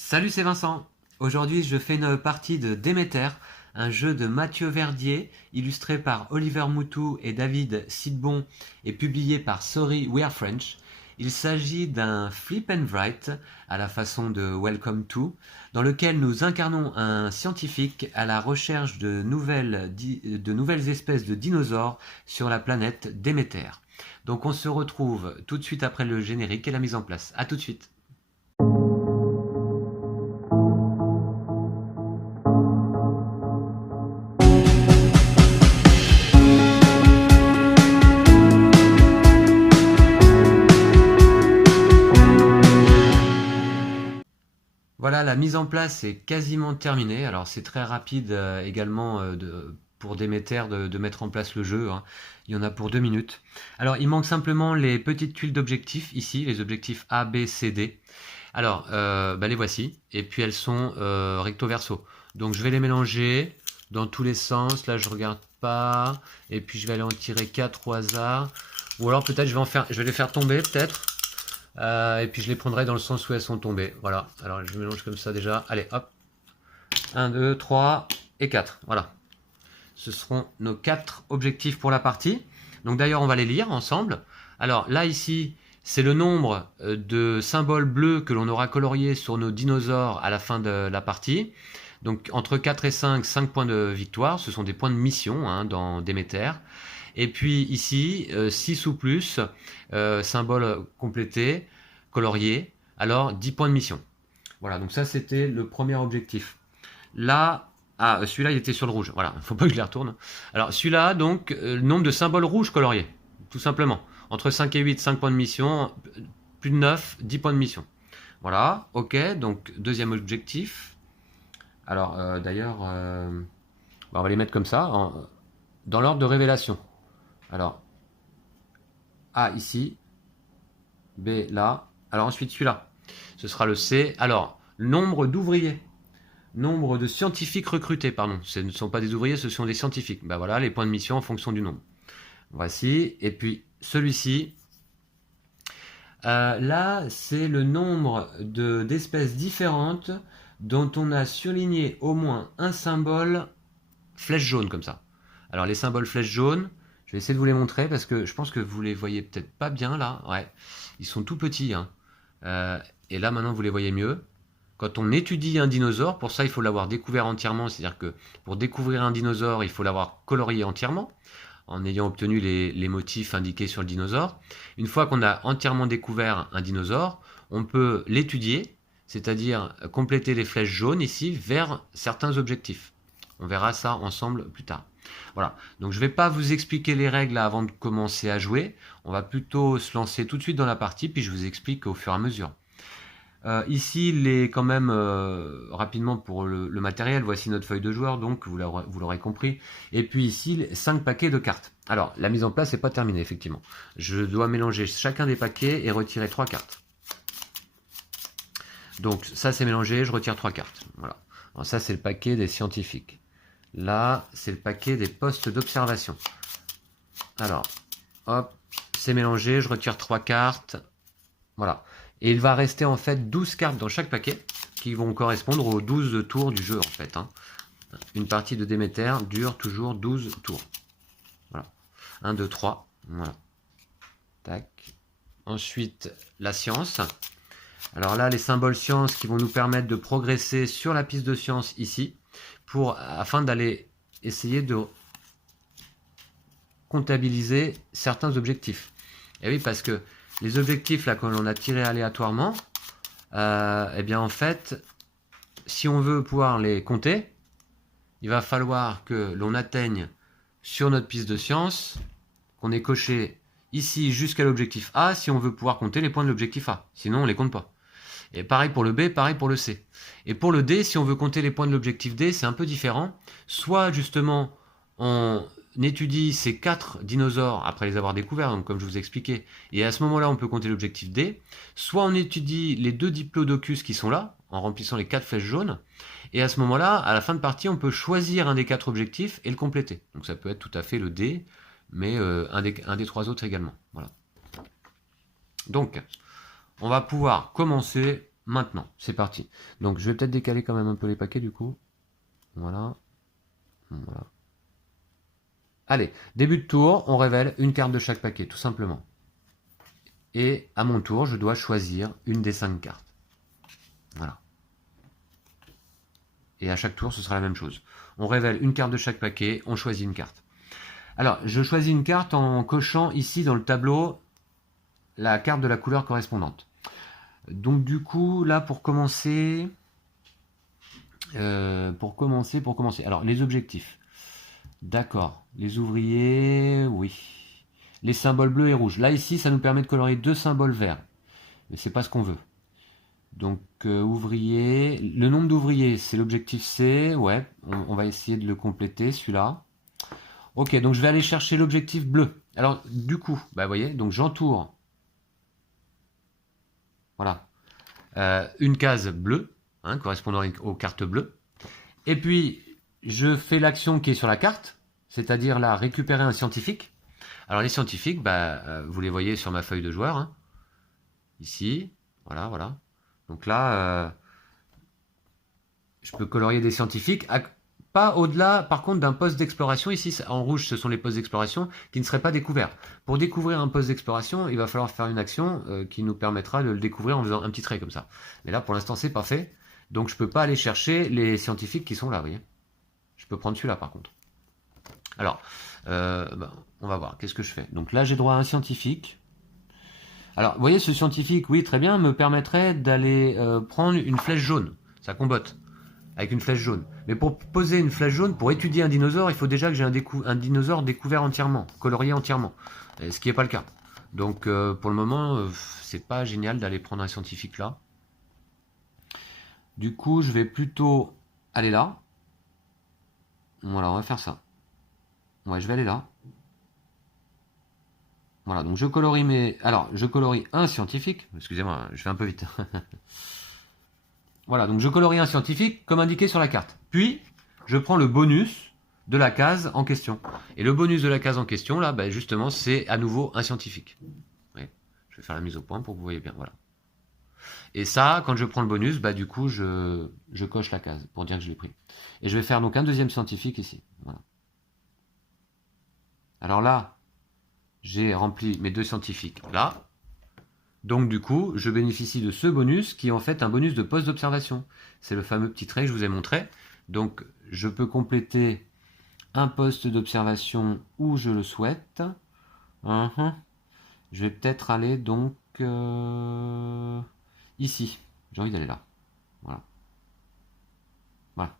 Salut, c'est Vincent. Aujourd'hui, je fais une partie de Déméter, un jeu de Mathieu Verdier, illustré par Oliver Moutou et David Sidbon et publié par Sorry We Are French. Il s'agit d'un flip and write à la façon de Welcome to, dans lequel nous incarnons un scientifique à la recherche de nouvelles espèces de dinosaures sur la planète Déméter. Donc on se retrouve tout de suite après le générique et la mise en place. A tout de suite. Voilà, la mise en place est quasiment terminée. Alors c'est très rapide également pour Déméter de mettre en place le jeu, hein. Il y en a pour 2 minutes. Alors il manque simplement les petites tuiles d'objectifs ici, les objectifs A, B, C, D. Alors les voici, et puis elles sont recto verso. Donc je vais les mélanger dans tous les sens. Là je regarde pas, et puis je vais aller en tirer 4 au hasard. Ou alors peut-être je vais les faire tomber peut-être. Et puis je les prendrai dans le sens où elles sont tombées. Voilà, alors je mélange comme ça déjà. Allez, hop. 1, 2, 3 et 4. Voilà. Ce seront nos 4 objectifs pour la partie. Donc d'ailleurs, on va les lire ensemble. Alors là, ici, c'est le nombre de symboles bleus que l'on aura coloriés sur nos dinosaures à la fin de la partie. Donc entre 4 et 5, 5 points de victoire. Ce sont des points de mission hein, dans Déméter. Et puis ici, 6 ou plus, symbole complété, colorié, alors 10 points de mission. Voilà, donc ça c'était le premier objectif. Là, celui-là il était sur le rouge, voilà, il ne faut pas que je les retourne. Alors celui-là, donc, le nombre de symboles rouges coloriés, tout simplement. Entre 5 et 8, 5 points de mission, plus de 9, 10 points de mission. Voilà, ok, donc deuxième objectif. Alors d'ailleurs, on va les mettre comme ça, dans l'ordre de révélation. Alors, A ici, B là. Alors ensuite celui-là, ce sera le C. Alors, nombre d'ouvriers, nombre de scientifiques recrutés, pardon. Ce ne sont pas des ouvriers, ce sont des scientifiques. Ben voilà, les points de mission en fonction du nombre. Voici, et puis celui-ci. Là, c'est le nombre d'espèces différentes dont on a surligné au moins un symbole flèche jaune comme ça. Alors les symboles flèche jaune, je vais essayer de vous les montrer parce que je pense que vous les voyez peut-être pas bien là. Ouais, ils sont tout petits. Hein. Et là maintenant vous les voyez mieux. Quand on étudie un dinosaure, pour ça il faut l'avoir découvert entièrement. C'est-à-dire que pour découvrir un dinosaure, il faut l'avoir colorié entièrement, en ayant obtenu les motifs indiqués sur le dinosaure. Une fois qu'on a entièrement découvert un dinosaure, on peut l'étudier, c'est-à-dire compléter les flèches jaunes ici vers certains objectifs. On verra ça ensemble plus tard. Voilà, donc je ne vais pas vous expliquer les règles avant de commencer à jouer. On va plutôt se lancer tout de suite dans la partie, puis je vous explique au fur et à mesure. Ici, quand même, rapidement pour le matériel, voici notre feuille de joueur, donc vous l'aurez compris. Et puis ici, 5 paquets de cartes. Alors, la mise en place n'est pas terminée, effectivement. Je dois mélanger chacun des paquets et retirer 3 cartes. Donc, ça c'est mélangé, je retire 3 cartes. Voilà. Alors, ça, c'est le paquet des scientifiques. Là, c'est le paquet des postes d'observation. Alors, hop, c'est mélangé, je retire 3 cartes. Voilà. Et il va rester en fait 12 cartes dans chaque paquet qui vont correspondre aux 12 tours du jeu en fait. Hein. Une partie de Déméter dure toujours 12 tours. Voilà. 1, 2, 3. Voilà. Tac. Ensuite, la science. Alors là, les symboles science qui vont nous permettre de progresser sur la piste de science ici, afin d'aller essayer de comptabiliser certains objectifs. Et oui, parce que les objectifs là que l'on a tirés aléatoirement, eh bien en fait, si on veut pouvoir les compter, il va falloir que l'on atteigne sur notre piste de science, qu'on ait coché ici jusqu'à l'objectif A, si on veut pouvoir compter les points de l'objectif A. Sinon, on ne les compte pas. Et pareil pour le B, pareil pour le C. Et pour le D, si on veut compter les points de l'objectif D, c'est un peu différent. Soit justement, on étudie ces 4 dinosaures après les avoir découverts, donc comme je vous ai expliqué, et à ce moment-là, on peut compter l'objectif D. Soit on étudie les 2 diplodocus qui sont là, en remplissant les 4 flèches jaunes, et à ce moment-là, à la fin de partie, on peut choisir un des 4 objectifs et le compléter. Donc ça peut être tout à fait le D, mais un des 3 autres également. Voilà. Donc, on va pouvoir commencer maintenant. C'est parti. Donc je vais peut-être décaler quand même un peu les paquets du coup. Voilà. Voilà. Allez, début de tour, on révèle une carte de chaque paquet, tout simplement. Et à mon tour, je dois choisir une des 5 cartes. Voilà. Et à chaque tour, ce sera la même chose. On révèle une carte de chaque paquet, on choisit une carte. Alors, je choisis une carte en cochant ici dans le tableau la carte de la couleur correspondante. Donc du coup, là, pour commencer... Alors, les objectifs. D'accord. Les ouvriers, oui. Les symboles bleus et rouges. Là, ici, ça nous permet de colorier 2 symboles verts. Mais c'est pas ce qu'on veut. Donc, ouvrier. Le nombre d'ouvriers, c'est l'objectif C. Ouais, on va essayer de le compléter, celui-là. Ok, donc je vais aller chercher l'objectif bleu. Alors, du coup, bah, vous voyez, donc j'entoure. Voilà. Une case bleue, hein, correspondant aux cartes bleues. Et puis, je fais l'action qui est sur la carte, c'est-à-dire là, récupérer un scientifique. Alors, les scientifiques, bah, vous les voyez sur ma feuille de joueur. Hein. Ici, voilà, voilà. Donc là, je peux colorier des scientifiques, pas au-delà, par contre, d'un poste d'exploration. Ici, en rouge, ce sont les postes d'exploration qui ne seraient pas découverts. Pour découvrir un poste d'exploration, il va falloir faire une action qui nous permettra de le découvrir en faisant un petit trait comme ça. Mais là, pour l'instant, c'est pas fait. Donc, je peux pas aller chercher les scientifiques qui sont là, vous voyez. Je peux prendre celui-là, par contre. Alors, on va voir. Qu'est-ce que je fais? Donc là, j'ai droit à un scientifique. Alors, vous voyez, ce scientifique, oui, très bien, me permettrait d'aller prendre une flèche jaune. Ça combotte. Avec une flèche jaune. Mais pour poser une flèche jaune, pour étudier un dinosaure, il faut déjà que j'ai un dinosaure découvert entièrement, colorié entièrement. Ce qui n'est pas le cas. Donc, pour le moment, c'est pas génial d'aller prendre un scientifique là. Du coup, je vais plutôt aller là. Voilà, on va faire ça. Ouais, je vais aller là. Voilà, donc je colorie mes... Alors, je colorie un scientifique. Excusez-moi, je fais un peu vite. Voilà, donc je colorie un scientifique comme indiqué sur la carte. Puis, je prends le bonus de la case en question. Et le bonus de la case en question, là, bah, justement, c'est à nouveau un scientifique. Ouais, je vais faire la mise au point pour que vous voyez bien. Voilà. Et ça, quand je prends le bonus, bah, du coup, je coche la case pour dire que je l'ai pris. Et je vais faire donc un deuxième scientifique ici. Voilà. Alors là, j'ai rempli mes 2 scientifiques là. Donc du coup, je bénéficie de ce bonus qui est en fait un bonus de poste d'observation. C'est le fameux petit trait que je vous ai montré. Donc je peux compléter un poste d'observation où je le souhaite. Je vais peut-être aller donc ici. J'ai envie d'aller là. Voilà. Voilà.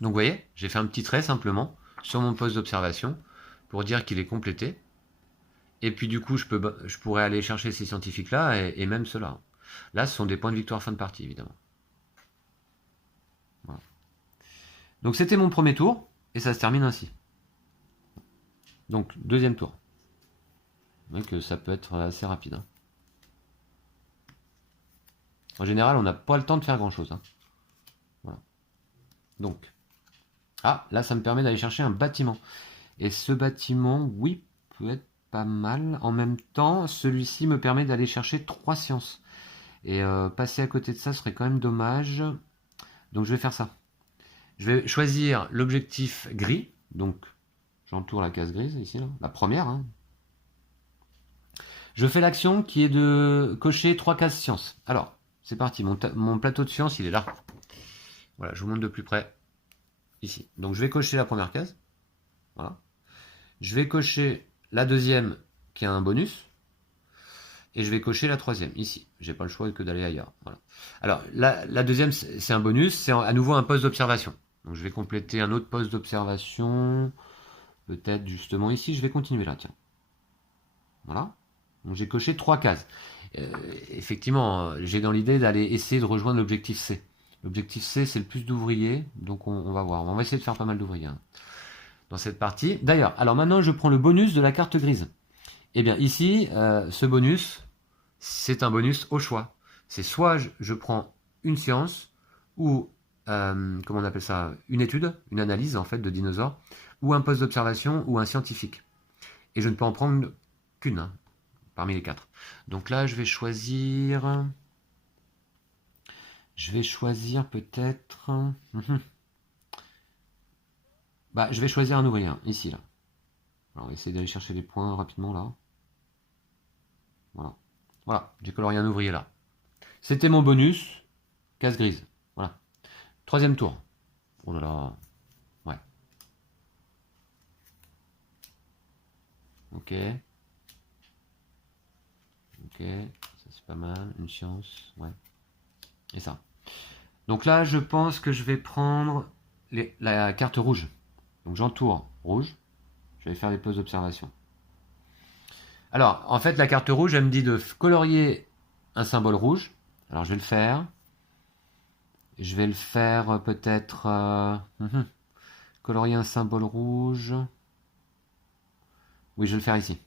Donc vous voyez, j'ai fait un petit trait simplement sur mon poste d'observation pour dire qu'il est complété. Et puis du coup, je pourrais aller chercher ces scientifiques-là et même ceux-là. Là, ce sont des points de victoire fin de partie, évidemment. Voilà. Donc c'était mon premier tour, et ça se termine ainsi. Donc, deuxième tour. Vous voyez que ça peut être assez rapide. Hein. En général, on n'a pas le temps de faire grand-chose. Hein. Voilà. Donc, là, ça me permet d'aller chercher un bâtiment. Et ce bâtiment, oui, peut être pas mal. En même temps, celui-ci me permet d'aller chercher 3 sciences. Et passer à côté de ça serait quand même dommage. Donc je vais faire ça. Je vais choisir l'objectif gris. Donc j'entoure la case grise ici, là, la première. Hein. Je fais l'action qui est de cocher 3 cases sciences. Alors, c'est parti. Mon plateau de sciences, il est là. Voilà, je vous montre de plus près. Ici. Donc je vais cocher la première case. Voilà. Je vais cocher la deuxième qui a un bonus. Et je vais cocher la troisième, ici. J'ai pas le choix que d'aller ailleurs. Voilà. Alors, la deuxième, c'est un bonus, c'est à nouveau un poste d'observation. Donc, je vais compléter un autre poste d'observation. Peut-être justement ici, je vais continuer là, tiens. Voilà. Donc, j'ai coché 3 cases. Effectivement, j'ai dans l'idée d'aller essayer de rejoindre l'objectif C. L'objectif C, c'est le plus d'ouvriers. Donc, on va voir. On va essayer de faire pas mal d'ouvriers hein, dans cette partie. D'ailleurs, alors maintenant, je prends le bonus de la carte grise. Eh bien ici, ce bonus, c'est un bonus au choix. C'est soit je prends une science, ou, comment on appelle ça, une étude, une analyse en fait de dinosaures, ou un poste d'observation, ou un scientifique. Et je ne peux en prendre qu'une, hein, parmi les 4. Donc là, je vais choisir Je vais choisir peut-être... Bah, je vais choisir un ouvrier, ici, là. Alors, on va essayer d'aller chercher les points rapidement, là. Voilà. Voilà, j'ai colorié un ouvrier, là. C'était mon bonus. Case grise. Voilà. Troisième tour. Oh là là. Ouais. Ok. Ok. Ça, c'est pas mal. Une chance. Ouais. Et ça. Donc là, je pense que je vais prendre la carte rouge. Donc j'entoure rouge. Je vais faire des pauses d'observation. Alors, en fait, la carte rouge, elle me dit de colorier un symbole rouge. Alors, je vais le faire. Je vais le faire peut-être... colorier un symbole rouge. Oui, je vais le faire ici.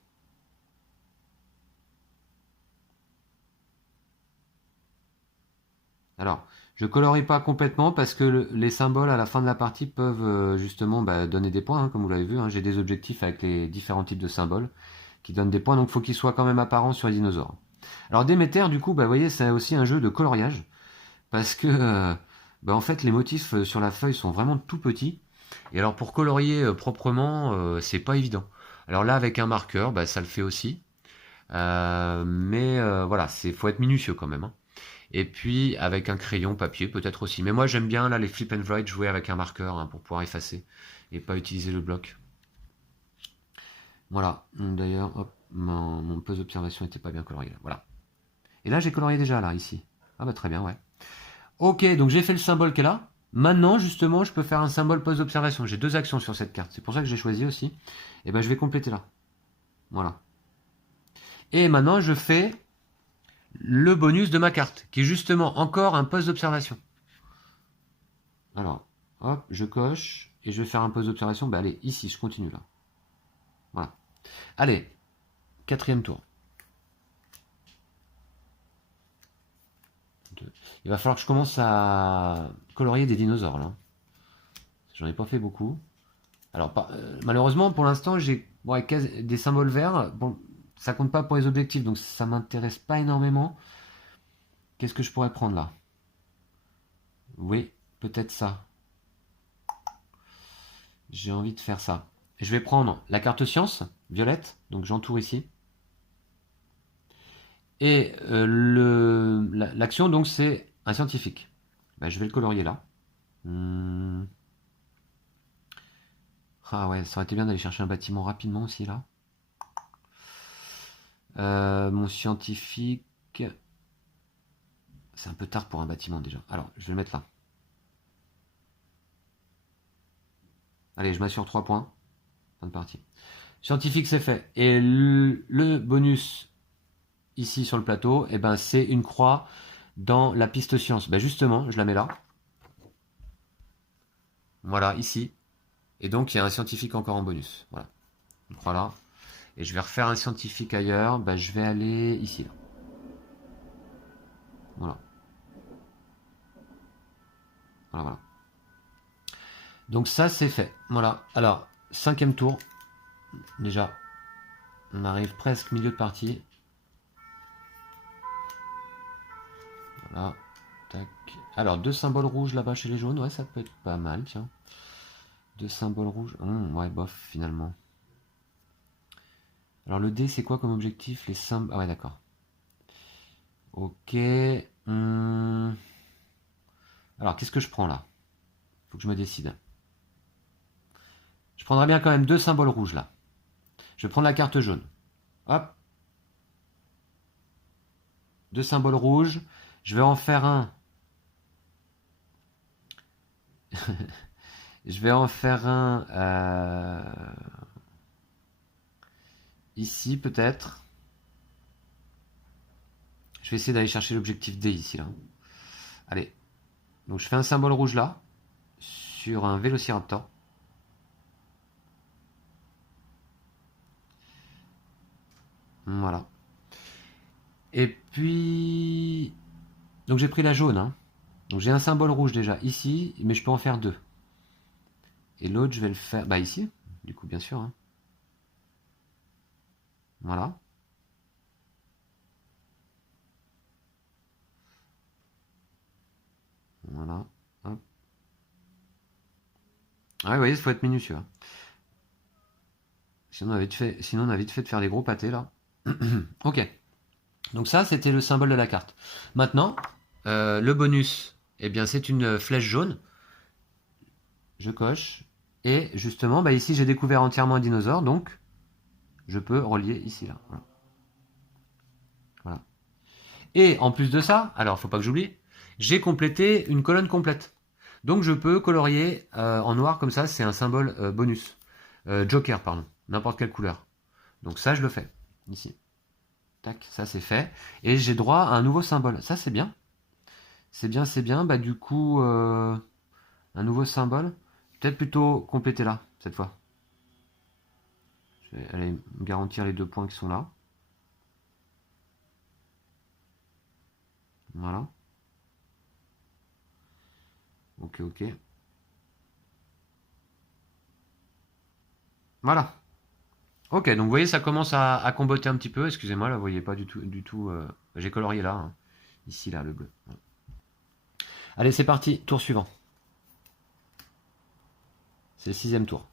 Alors, je colorie pas complètement parce que les symboles à la fin de la partie peuvent justement donner des points, hein, comme vous l'avez vu. Hein. J'ai des objectifs avec les différents types de symboles qui donnent des points, donc il faut qu'ils soient quand même apparents sur les dinosaures. Alors Déméter, du coup, vous voyez, c'est aussi un jeu de coloriage parce que en fait, les motifs sur la feuille sont vraiment tout petits. Et alors pour colorier proprement, c'est pas évident. Alors là, avec un marqueur, ça le fait aussi. Mais voilà, faut être minutieux quand même. Hein. Et puis avec un crayon papier peut-être aussi. Mais moi j'aime bien là les flip and write jouer avec un marqueur hein, pour pouvoir effacer et pas utiliser le bloc. Voilà. D'ailleurs, hop, mon puzzle d'observation n'était pas bien colorié là. Voilà. Et là j'ai colorié déjà là ici. Ah bah très bien ouais. Ok, donc j'ai fait le symbole qui est là. Maintenant justement je peux faire un symbole pose d'observation. J'ai deux actions sur cette carte. C'est pour ça que j'ai choisi aussi. Et ben je vais compléter là. Voilà. Et maintenant je fais le bonus de ma carte, qui est justement encore un poste d'observation. Alors, hop, je coche, et je vais faire un poste d'observation. Bah allez, ici, je continue là. Voilà. Allez, quatrième tour. Il va falloir que je commence à colorier des dinosaures là. J'en ai pas fait beaucoup. Alors, malheureusement, pour l'instant, j'ai des symboles verts. Bon, ça compte pas pour les objectifs, donc ça m'intéresse pas énormément. Qu'est-ce que je pourrais prendre là? Oui, peut-être ça. J'ai envie de faire ça. Je vais prendre la carte science, violette, donc j'entoure ici. Et l'action, donc, c'est un scientifique. Je vais le colorier là. Ah ouais, ça aurait été bien d'aller chercher un bâtiment rapidement aussi là. Mon scientifique... C'est un peu tard pour un bâtiment déjà. Alors, je vais le mettre là. Allez, je m'assure 3 points. Fin de partie. Scientifique, c'est fait. Et le bonus ici sur le plateau, c'est une croix dans la piste science. Justement, je la mets là. Voilà, ici. Et donc, il y a un scientifique encore en bonus. Voilà. Une croix là. Et je vais refaire un scientifique ailleurs. Je vais aller ici. Là. Voilà. Voilà, voilà. Donc ça, c'est fait. Voilà. Alors, cinquième tour. Déjà, on arrive presque milieu de partie. Voilà. Tac. Alors, deux symboles rouges là-bas chez les jaunes. Ouais, ça peut être pas mal, tiens. Deux symboles rouges. Ouais, bof, finalement. Alors, le D, c'est quoi comme objectif? Les symboles... Ah ouais, d'accord. Ok. Alors, qu'est-ce que je prends là? Faut que je me décide. Je prendrais bien quand même deux symboles rouges là. Je vais prendre la carte jaune. Hop. Deux symboles rouges. Je vais en faire un. Je vais en faire un ici peut-être. Je vais essayer d'aller chercher l'objectif D ici là. Allez. Donc je fais un symbole rouge là sur un vélociraptor. Voilà. Et puis donc j'ai pris la jaune. Hein. Donc j'ai un symbole rouge déjà ici, mais je peux en faire deux. Et l'autre je vais le faire ici, du coup bien sûr. Hein. Voilà. Ouais, vous voyez, il faut être minutieux, hein. Sinon, on a vite fait de faire des gros pâtés, là. Ok. Donc ça, c'était le symbole de la carte. Maintenant, le bonus, eh bien, c'est une flèche jaune. Je coche. Et justement, bah, ici, j'ai découvert entièrement un dinosaure, donc je peux relier ici, là. Voilà. Voilà. Et en plus de ça, alors, faut pas que j'oublie, j'ai complété une colonne complète. Donc, je peux colorier en noir comme ça, c'est un symbole bonus. Joker, pardon. N'importe quelle couleur. Donc ça, je le fais. Ici. Tac, ça c'est fait. Et j'ai droit à un nouveau symbole. Ça, c'est bien. C'est bien, c'est bien. Bah, du coup, un nouveau symbole. Peut-être plutôt compléter là, cette fois. Je vais aller me garantir les 2 points qui sont là. Voilà. Ok, ok. Voilà. Ok, donc vous voyez, ça commence à comboter un petit peu. Excusez-moi, là, vous voyez pas du tout. J'ai colorié là, hein. Ici, là, le bleu. Voilà. Allez, c'est parti. Tour suivant. C'est le 6e tour.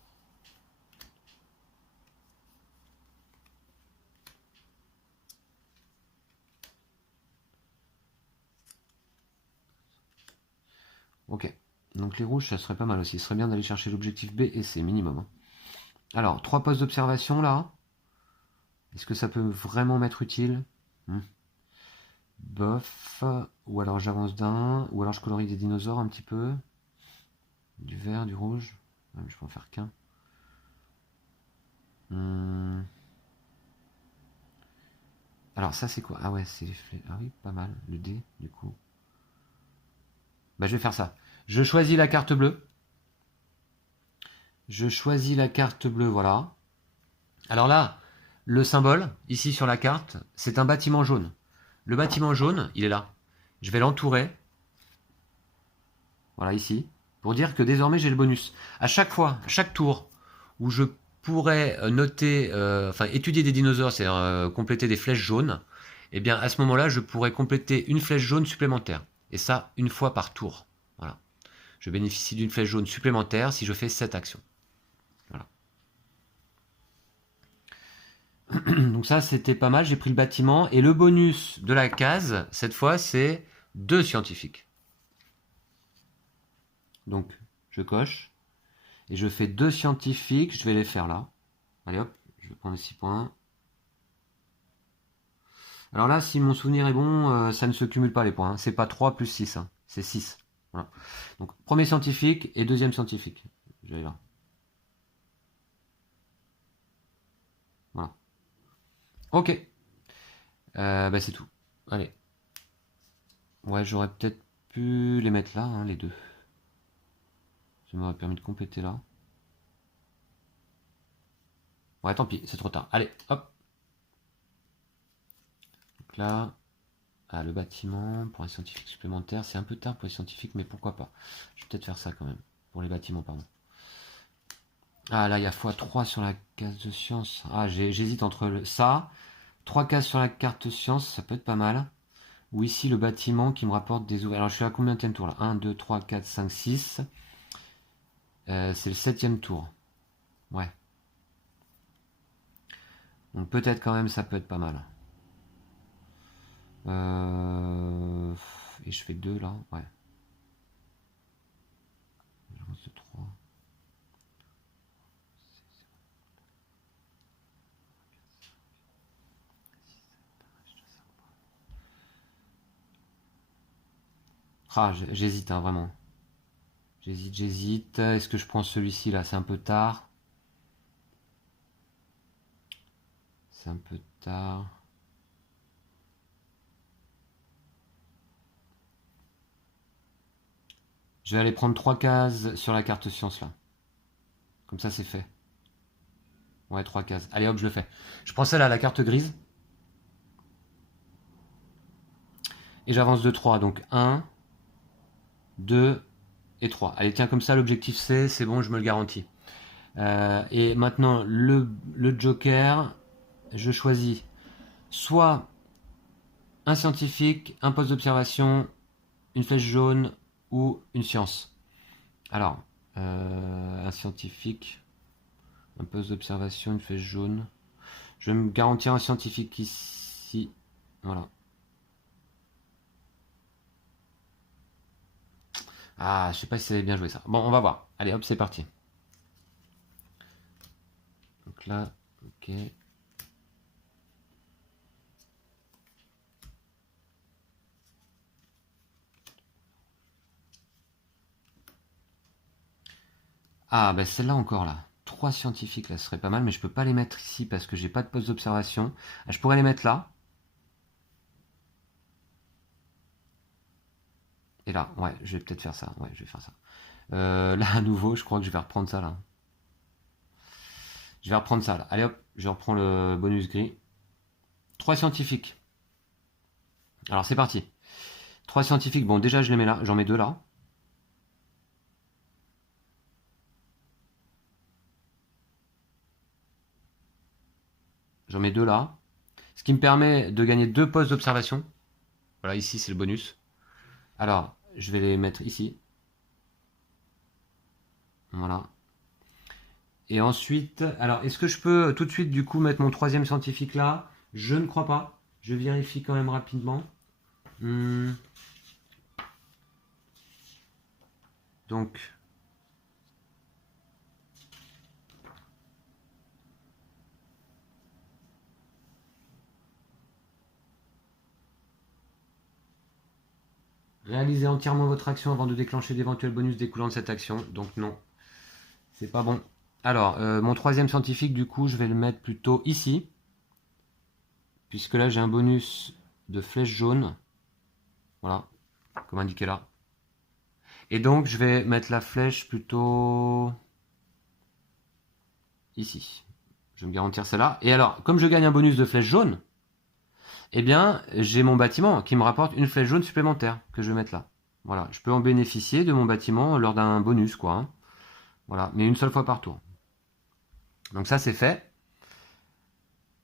Ok. Donc les rouges, ça serait pas mal aussi. Ce serait bien d'aller chercher l'objectif B et C minimum, hein. Alors, 3 postes d'observation là. Est-ce que ça peut vraiment m'être utile? Bof. Ou alors j'avance d'un. Ou alors je colorie des dinosaures un petit peu. Du vert, du rouge. Je peux en faire qu'un. Alors ça c'est quoi? Ah ouais, c'est les flèches. Ah oui, pas mal. Le D, du coup. Bah je vais faire ça. Je choisis la carte bleue. Je choisis la carte bleue, voilà. Alors là, le symbole, ici sur la carte, c'est un bâtiment jaune. Le bâtiment jaune, il est là. Je vais l'entourer. Voilà, ici. Pour dire que désormais j'ai le bonus. À chaque fois, chaque tour où je pourrais noter, enfin étudier des dinosaures, c'est-à-dire compléter des flèches jaunes, et bien à ce moment-là, je pourrais compléter une flèche jaune supplémentaire. Et ça, une fois par tour. Voilà. Je bénéficie d'une flèche jaune supplémentaire si je fais cette action. Voilà. Donc ça, c'était pas mal. J'ai pris le bâtiment. Et le bonus de la case, cette fois, c'est 2 scientifiques. Donc, je coche. Et je fais 2 scientifiques. Je vais les faire là. Allez hop, je vais prendre les 6 points. Alors là, si mon souvenir est bon, ça ne se cumule pas les points, hein. C'est pas 3 plus 6, hein. C'est 6. Voilà. Donc, premier scientifique et deuxième scientifique. Je vais là. Voilà. Ok. Bah c'est tout. Allez. Ouais, j'aurais peut-être pu les mettre là, hein, les deux. Ça m'aurait permis de compléter là. Ouais, tant pis, c'est trop tard. Allez, hop. Donc là, le bâtiment pour les scientifiques supplémentaires. C'est un peu tard pour les scientifiques, mais pourquoi pas. Je vais peut-être faire ça quand même. Pour les bâtiments, pardon. Ah là, il y a x3 sur la case de science. Ah, j'hésite entre ça. 3 cases sur la carte science, ça peut être pas mal. Ou ici, le bâtiment qui me rapporte des ouvriers. Alors, je suis à combien de tour là? 1, 2, 3, 4, 5, 6. C'est le 7e tour. Ouais. Donc peut-être quand même ça peut être pas mal. Et je fais 2 là. Ouais. J'avance de 3. Ah, j'hésite, hein, vraiment. J'hésite. Est-ce que je prends celui-ci là? C'est un peu tard. C'est un peu tard. Je vais aller prendre 3 cases sur la carte science là. Comme ça c'est fait. Ouais, 3 cases. Allez hop, je le fais. Je prends celle-là, la carte grise. Et j'avance de 3. Donc 1, 2 et 3. Allez, tiens, comme ça, l'objectif c'est bon, je me le garantis. Et maintenant, le joker, je choisis soit un scientifique, un poste d'observation, une flèche jaune ou une science. Alors, Un scientifique. Un poste d'observation, une flèche jaune. Je vais me garantir un scientifique ici. Voilà. Ah, je sais pas si ça avait bien joué ça. Bon, on va voir. Allez, hop, c'est parti. Donc là, ok. Ah, bah celle-là encore là. 3 scientifiques là, ce serait pas mal, mais je peux pas les mettre ici parce que j'ai pas de poste d'observation. Ah, je pourrais les mettre là. Et là, ouais, je vais peut-être faire ça. Ouais, je vais faire ça. Là, à nouveau, je crois que je vais reprendre ça là. Je vais reprendre ça là. Allez hop, je reprends le bonus gris. 3 scientifiques. Alors c'est parti. 3 scientifiques. Bon, déjà je les mets là. J'en mets 2 là. J'en mets 2 là. Ce qui me permet de gagner 2 postes d'observation. Voilà, ici c'est le bonus. Alors, je vais les mettre ici. Voilà. Et ensuite, alors, est-ce que je peux tout de suite, du coup, mettre mon 3e scientifique là? Je ne crois pas. Je vérifie quand même rapidement. Donc, réalisez entièrement votre action avant de déclencher d'éventuels bonus découlant de cette action. Donc non, c'est pas bon. Alors, mon 3e scientifique, du coup, je vais le mettre plutôt ici. Puisque là, j'ai un bonus de flèche jaune. Voilà, comme indiqué là. Et donc, je vais mettre la flèche plutôt ici. Je vais me garantir celle-là. Et alors, comme je gagne un bonus de flèche jaune, eh bien, j'ai mon bâtiment qui me rapporte une flèche jaune supplémentaire que je vais mettre là. Voilà, je peux en bénéficier de mon bâtiment lors d'un bonus, quoi. Hein. Voilà, mais une seule fois par tour. Donc ça, c'est fait.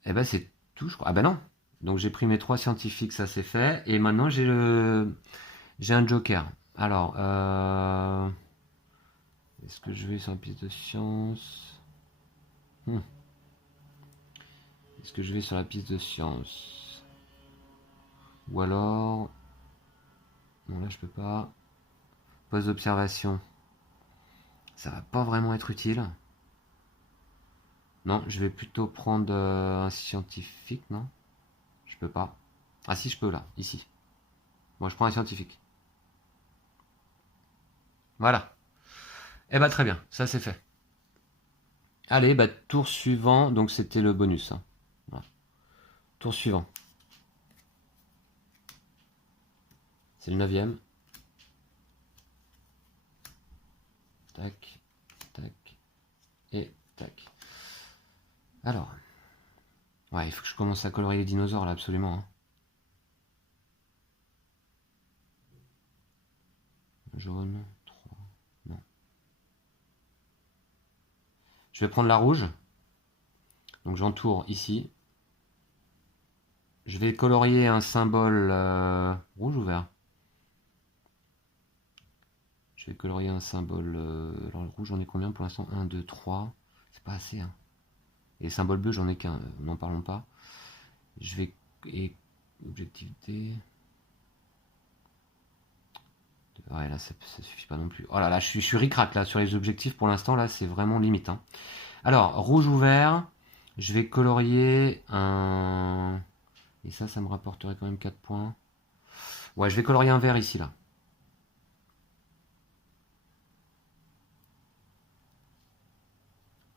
Eh ben, c'est tout, je crois. Ah ben non. Donc j'ai pris mes 3 scientifiques, ça c'est fait. Et maintenant, j'ai un joker. Alors, est-ce que je vais sur la piste de science? Est-ce que je vais sur la piste de science? Ou alors... Non, là je peux pas. Poste d'observation. Ça va pas vraiment être utile. Non, je vais plutôt prendre un scientifique, non? Je peux pas. Ah si, je peux là, ici. Bon, je prends un scientifique. Voilà. Eh bah très bien, ça c'est fait. Allez, bah tour suivant, donc c'était le bonus. Hein. Voilà. Tour suivant. C'est le 9e. Tac, tac, et tac. Alors. Ouais, il faut que je commence à colorier les dinosaures là, absolument. Hein. Jaune, 3, non. Je vais prendre la rouge. Donc j'entoure ici. Je vais colorier un symbole rouge ou vert? Je vais colorier un symbole. Alors le rouge, j'en ai combien pour l'instant? 1, 2, 3. C'est pas assez. Hein. Et les symboles bleus, j'en ai qu'un. N'en parlons pas. Je vais. Et objectivité. Ouais, là, ça suffit pas non plus. Oh là là, je suis ric-rac là sur les objectifs pour l'instant. Là, c'est vraiment limite. Hein. Alors, rouge ou vert, je vais colorier un. Et ça me rapporterait quand même 4 points. Ouais, je vais colorier un vert ici là.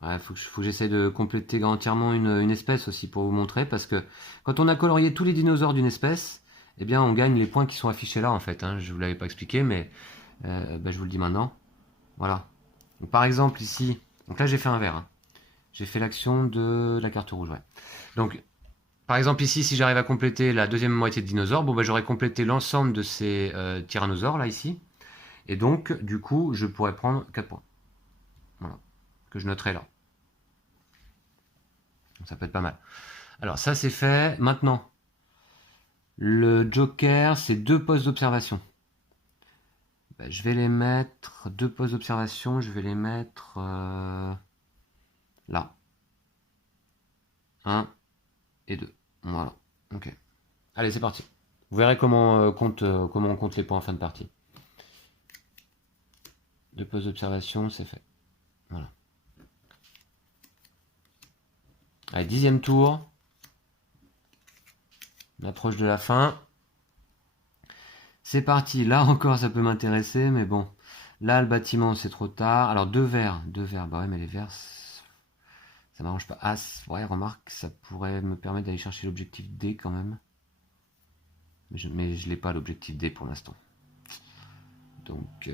Ouais, faut que j'essaie de compléter entièrement une espèce aussi pour vous montrer, parce que quand on a colorié tous les dinosaures d'une espèce, eh bien on gagne les points qui sont affichés là en fait. Hein. Je vous l'avais pas expliqué, mais je vous le dis maintenant. Voilà. Donc, par exemple ici, donc là j'ai fait un vert. Hein. J'ai fait l'action de la carte rouge. Ouais. Donc par exemple ici, si j'arrive à compléter la deuxième moitié de dinosaures, bon j'aurais complété l'ensemble de ces tyrannosaures là ici, et donc du coup je pourrais prendre 4 points. Voilà. Que je noterai là. Ça peut être pas mal. Alors ça c'est fait. Maintenant, le joker, c'est 2 postes d'observation. Je vais les mettre, 2 postes d'observation, je vais les mettre là. 1 et 2. Voilà. Ok. Allez, c'est parti. Vous verrez comment, comment on compte les points en fin de partie. 2 postes d'observation, c'est fait. Voilà. Allez, 10e tour. On approche de la fin. C'est parti. Là encore, ça peut m'intéresser, mais bon. Là, le bâtiment, c'est trop tard. Alors, 2 verts. 2 verts. Bah ouais, mais les verts, ça m'arrange pas. As, ouais, remarque, ça pourrait me permettre d'aller chercher l'objectif D quand même. Mais je l'ai pas l'objectif D pour l'instant. Donc, je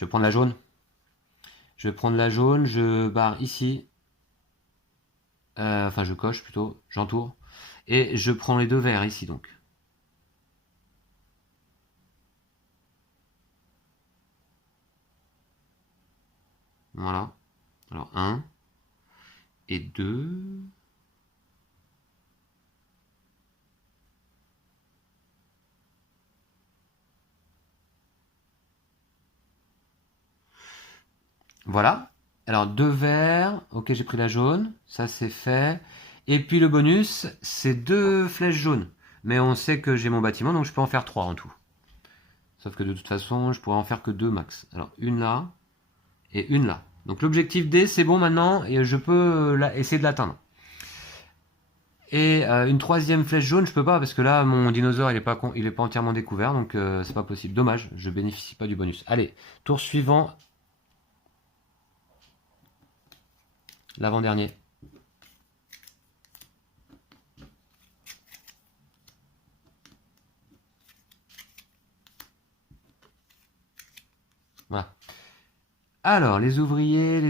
vais prendre la jaune. Je vais prendre la jaune, je barre ici. Enfin, je coche plutôt, j'entoure. Et je prends les 2 verts ici donc. Voilà. Alors 1 et 2. Voilà. Alors 2 verts. Ok, j'ai pris la jaune. Ça c'est fait. Et puis le bonus, c'est 2 flèches jaunes. Mais on sait que j'ai mon bâtiment, donc je peux en faire 3 en tout. Sauf que de toute façon, je pourrais en faire que 2 max. Alors une là et une là. Donc l'objectif D, c'est bon maintenant et je peux essayer de l'atteindre. Et une 3e flèche jaune, je peux pas parce que là, mon dinosaure, il est pas entièrement découvert, donc c'est pas possible. Dommage, je bénéficie pas du bonus. Allez, tour suivant. L'avant-dernier. Voilà. Alors, les ouvriers,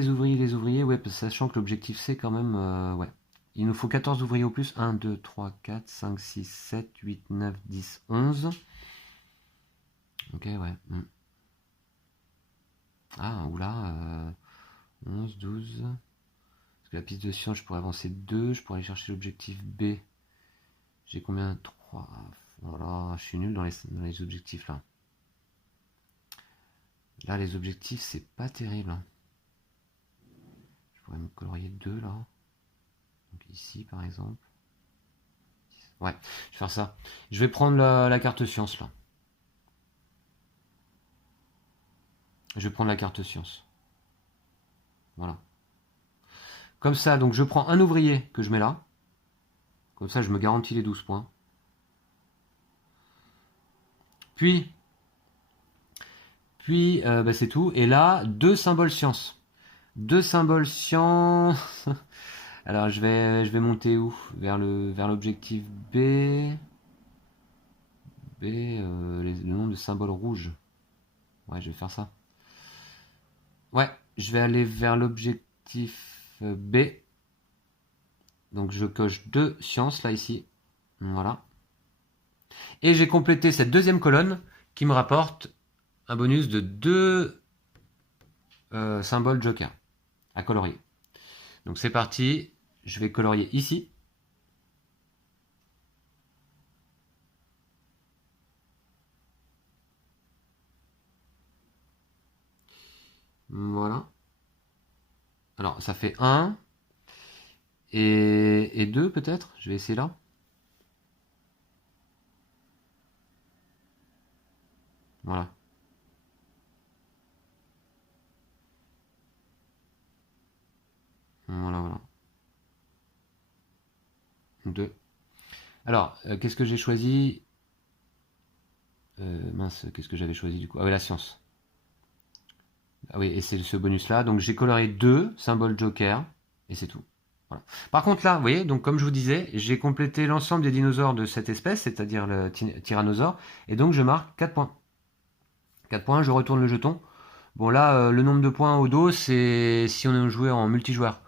ouais, sachant que l'objectif c'est quand même, ouais. Il nous faut 14 ouvriers au plus. 1, 2, 3, 4, 5, 6, 7, 8, 9, 10, 11. Ok, ouais. Ah, oula. 11, 12. Parce que la piste de science, je pourrais avancer 2. Je pourrais aller chercher l'objectif B. J'ai combien? 3. Voilà, je suis nul dans les objectifs là. Là, les objectifs, c'est pas terrible. Je pourrais me colorier 2 là. Donc ici, par exemple. Ouais, je vais faire ça. Je vais prendre la carte science là. Je vais prendre la carte science. Voilà. Comme ça, donc je prends un ouvrier que je mets là. Comme ça, je me garantis les 12 points. Puis bah, c'est tout. Et là, 2 symboles science. 2 symboles science. Alors, je vais monter où? Vers l'objectif B. Le nombre de symboles rouges. Ouais, je vais faire ça. Ouais, je vais aller vers l'objectif B. Donc je coche 2 sciences là ici. Voilà. Et j'ai complété cette 2e colonne qui me rapporte un bonus de 2 symboles joker à colorier. Donc c'est parti. Je vais colorier ici. Voilà. Alors ça fait 1 et 2 peut-être. Je vais essayer là. Voilà. Voilà. 2. Alors, qu'est-ce que j'ai choisi? Mince, qu'est-ce que j'avais choisi du coup? Ah oui, la science. Ah oui, et c'est ce bonus-là. Donc j'ai coloré 2 symboles joker, et c'est tout. Voilà. Par contre là, vous voyez, donc comme je vous disais, j'ai complété l'ensemble des dinosaures de cette espèce, c'est-à-dire le tyrannosaure, et donc je marque 4 points. 4 points, je retourne le jeton. Bon là, le nombre de points au dos, c'est si on est joué en multijoueur.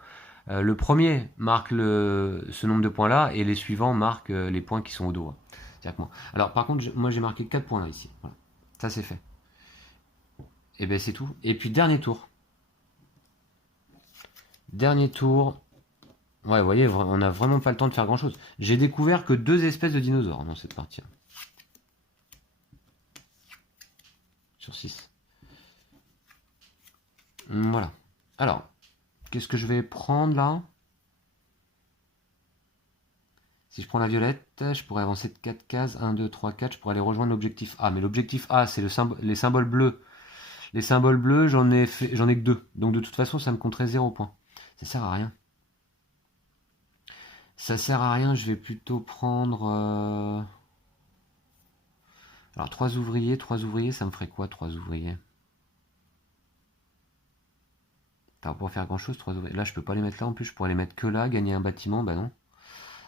Le premier marque ce nombre de points-là, et les suivants marquent les points qui sont au dos. Alors par contre, moi j'ai marqué 4 points là, ici. Voilà. Ça c'est fait. Et bien c'est tout. Et puis dernier tour. Dernier tour. Ouais, vous voyez, on n'a vraiment pas le temps de faire grand chose. J'ai découvert que 2 espèces de dinosaures dans cette partie. Sur 6. Voilà. Alors, qu'est-ce que je vais prendre là? Si je prends la violette, je pourrais avancer de 4 cases. 1, 2, 3, 4. Je pourrais aller rejoindre l'objectif A. Mais l'objectif A, c'est les symboles bleus. Les symboles bleus, j'en ai que 2. Donc de toute façon, ça me compterait 0 points. Ça sert à rien. Ça sert à rien, je vais plutôt prendre... Alors 3 ouvriers, ça me ferait quoi 3 ouvriers? Ça va pas faire grand chose 3 ouvriers. Là je peux pas les mettre là en plus, je pourrais les mettre que là, gagner un bâtiment, bah non.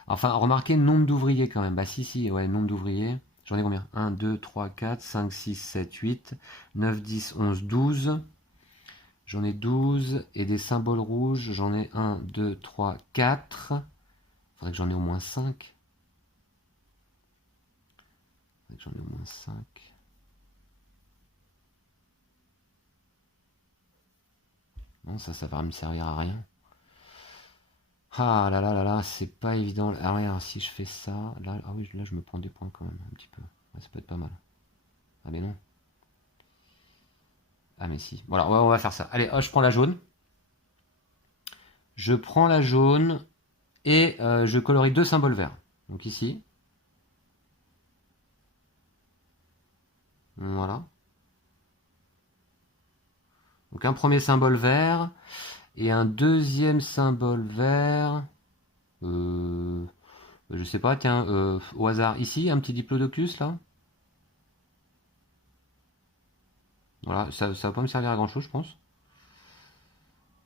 Enfin remarquez le nombre d'ouvriers quand même, bah si, ouais, nombre d'ouvriers. J'en ai combien? 1, 2, 3, 4, 5, 6, 7, 8, 9, 10, 11, 12. J'en ai 12, et des symboles rouges, j'en ai 1, 2, 3, 4. Faudrait que j'en ai au moins 5. J'en ai au moins 5. Non, ça va me servir à rien. Ah là là là là, c'est pas évident. Ah ouais, alors si je fais ça, là, ah oui, là je me prends des points quand même, un petit peu. Ouais, ça peut être pas mal. Ah mais non. Ah mais si. Voilà, on va faire ça. Allez, je prends la jaune. Je prends la jaune et je colorie 2 symboles verts. Donc ici. Voilà. Donc un premier symbole vert et un deuxième symbole vert. Je sais pas, tiens, au hasard. Ici, un petit diplodocus là. Voilà, ça va pas me servir à grand chose, je pense.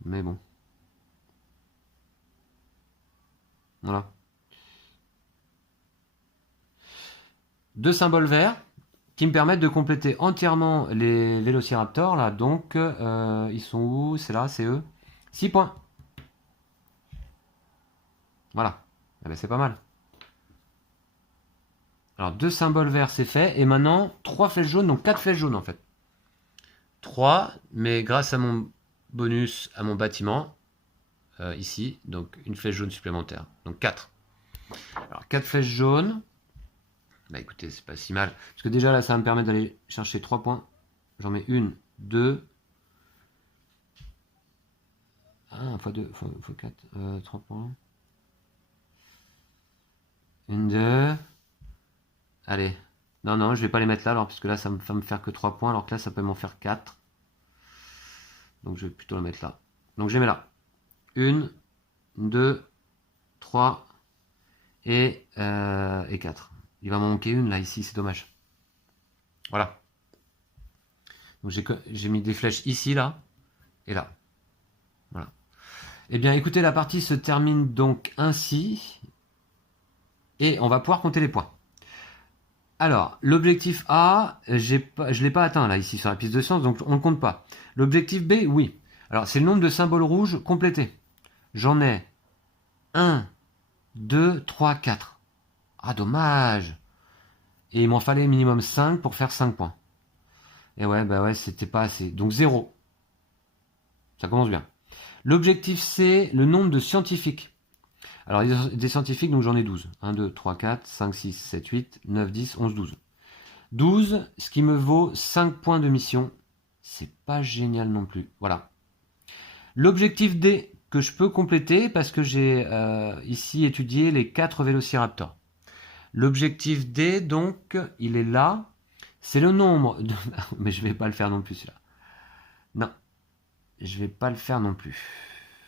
Mais bon. Voilà. 2 symboles verts qui me permettent de compléter entièrement les vélociraptors là. Donc, ils sont où? C'est là, c'est eux. 6 points. Voilà. Eh ben, c'est pas mal. Alors, 2 symboles verts, c'est fait. Et maintenant, 3 flèches jaunes, donc 4 flèches jaunes en fait. 3, mais grâce à mon bonus, à mon bâtiment, ici, donc une flèche jaune supplémentaire. Donc 4. Alors, 4 flèches jaunes. Bah écoutez, c'est pas si mal. Parce que déjà là, ça va me permettre d'aller chercher 3 points. J'en mets 1, 2. Ah, x 2, x 4, 3 points. 1, 2. Allez. Non, non, je vais pas les mettre là, alors, puisque là, ça va me faire que 3 points, alors que là, ça peut m'en faire 4. Donc, je vais plutôt le mettre là. Donc, je les mets là. 1, 2, 3 et 4. Il va m'en manquer une, là, ici, c'est dommage. Voilà. Donc, j'ai mis des flèches ici, là, et là. Voilà. Eh bien, écoutez, la partie se termine donc ainsi. Et on va pouvoir compter les points. Alors, l'objectif A, je ne l'ai pas atteint là, ici, sur la piste de science, donc on ne le compte pas. L'objectif B, oui. Alors, c'est le nombre de symboles rouges complétés. J'en ai 1, 2, 3, 4. Ah, dommage. Et il m'en fallait minimum 5 pour faire 5 points. Et ouais, bah ouais, c'était pas assez. Donc 0. Ça commence bien. L'objectif C, le nombre de scientifiques. Alors, des scientifiques, donc j'en ai 12. 1, 2, 3, 4, 5, 6, 7, 8, 9, 10, 11, 12. 12, ce qui me vaut 5 points de mission. C'est pas génial non plus. Voilà. L'objectif D, que je peux compléter parce que j'ai ici étudié les 4 vélociraptors. L'objectif D, donc, il est là. C'est le nombre de... Mais je vais pas le faire non plus, celui-là. Non. Je vais pas le faire non plus.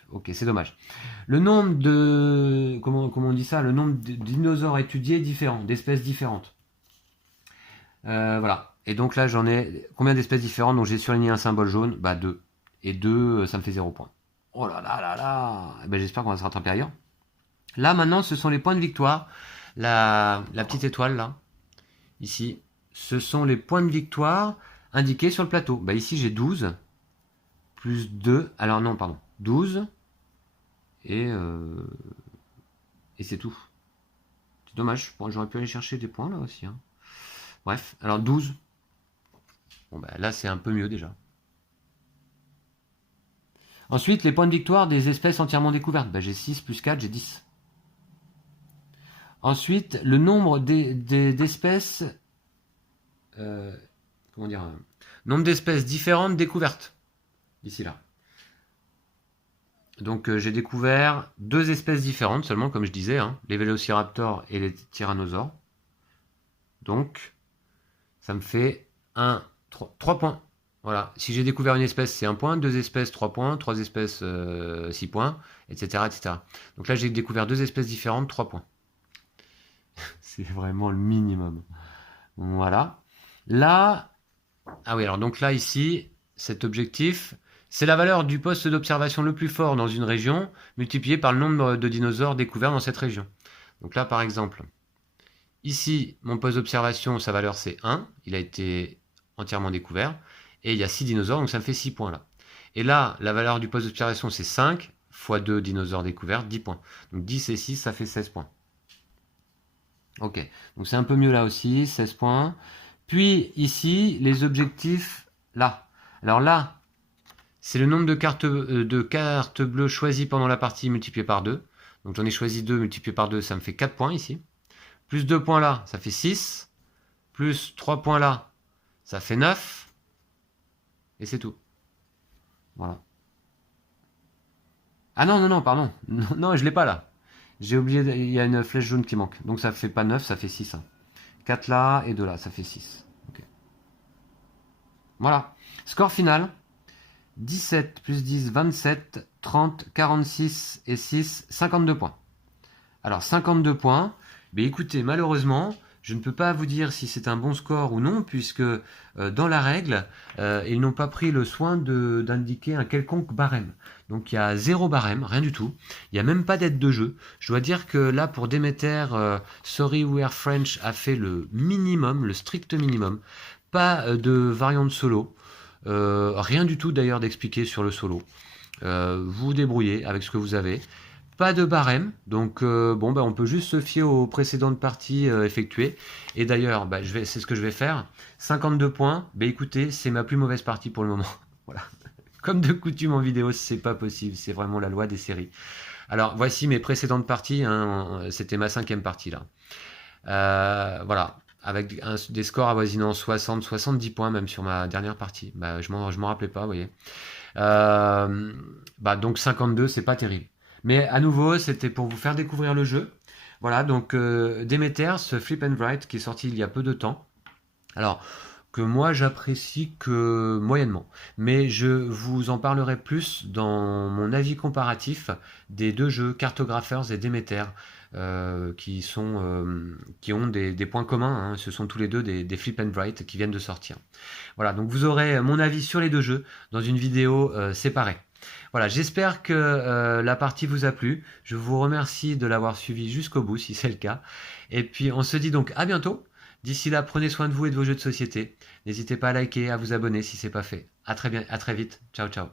Ok, c'est dommage. Le nombre de... Comment on dit ça? Le nombre de dinosaures étudiés différents, d'espèces différentes. Voilà. Et donc là, j'en ai... Combien d'espèces différentes? Donc j'ai surligné un symbole jaune. Bah 2. Et 2, ça me fait 0 points. Oh là là là là. Eh ben, j'espère qu'on va se rattraper ailleurs. Là, maintenant, ce sont les points de victoire. La petite étoile, là. Ici. Ce sont les points de victoire indiqués sur le plateau. Bah ici, j'ai 12. Plus 2. Alors non, pardon. 12. Et c'est tout. C'est dommage. Bon, j'aurais pu aller chercher des points là aussi. Hein. Bref, alors 12. Bon, bah là, c'est un peu mieux déjà. Ensuite, les points de victoire des espèces entièrement découvertes. J'ai 6 plus 4, j'ai 10. Ensuite, le nombre d'espèces... comment dire nombre d'espèces différentes découvertes. Ici, là. Donc j'ai découvert 2 espèces différentes seulement, comme je disais, hein, les vélociraptors et les tyrannosaures. Donc ça me fait 3 points. Voilà, si j'ai découvert une espèce, c'est 1 point, 2 espèces, 3 points, 3 espèces, 6 points, etc., etc. Donc là, j'ai découvert 2 espèces différentes, 3 points. C'est vraiment le minimum. Voilà. Là, ah oui, alors donc là, ici, cet objectif, c'est la valeur du poste d'observation le plus fort dans une région, multiplié par le nombre de dinosaures découverts dans cette région. Donc là, par exemple, ici, mon poste d'observation, sa valeur c'est 1, il a été entièrement découvert, et il y a 6 dinosaures, donc ça me fait 6 points là. Et là, la valeur du poste d'observation c'est 5, fois 2 dinosaures découverts, 10 points. Donc 10 et 6, ça fait 16 points. Ok, donc c'est un peu mieux là aussi, 16 points. Puis ici, les objectifs là. Alors là, c'est le nombre de cartes bleues choisies pendant la partie multiplié par 2. Donc j'en ai choisi 2 multiplié par 2, ça me fait 4 points ici. Plus 2 points là, ça fait 6. Plus 3 points là, ça fait 9. Et c'est tout. Voilà. Ah non, non, non, pardon. Non, non je l'ai pas là. J'ai oublié, il y a une flèche jaune qui manque. Donc ça fait pas 9, ça fait 6. 4 là et 2 là, ça fait 6. Okay. Voilà. Score final. 17 plus 10, 27, 30, 46 et 6, 52 points. Alors 52 points, mais écoutez, malheureusement, je ne peux pas vous dire si c'est un bon score ou non, puisque dans la règle, ils n'ont pas pris le soin d'indiquer un quelconque barème. Donc il y a 0 barème, rien du tout. Il n'y a même pas d'aide de jeu. Je dois dire que là, pour Déméter, Sorry We Are French a fait le minimum, le strict minimum. Pas de variante solo. Rien du tout d'ailleurs d'expliquer sur le solo. Vous vous débrouillez avec ce que vous avez. Pas de barème, donc on peut juste se fier aux précédentes parties effectuées. Et d'ailleurs, c'est ce que je vais faire. 52 points, écoutez, c'est ma plus mauvaise partie pour le moment. Voilà. Comme de coutume en vidéo, c'est pas possible, c'est vraiment la loi des séries. Alors voici mes précédentes parties, hein, c'était ma 5e partie là. Voilà, avec des scores avoisinant 60, 70 points même sur ma dernière partie. Je m'en rappelais pas, vous voyez. Donc 52, c'est pas terrible. Mais à nouveau, c'était pour vous faire découvrir le jeu. Voilà, donc Déméter, ce Flip and Write qui est sorti il y a peu de temps. Alors, que moi j'apprécie que moyennement. Mais je vous en parlerai plus dans mon avis comparatif des 2 jeux, Cartographers et Déméter, qui ont des points communs. Hein. Ce sont tous les deux des Flip and Write qui viennent de sortir. Voilà, donc vous aurez mon avis sur les 2 jeux dans une vidéo séparée. Voilà, j'espère que la partie vous a plu. Je vous remercie de l'avoir suivi jusqu'au bout, si c'est le cas. Et puis, on se dit donc à bientôt. D'ici là, prenez soin de vous et de vos jeux de société. N'hésitez pas à liker, à vous abonner si ce n'est pas fait. À très vite. Ciao, ciao.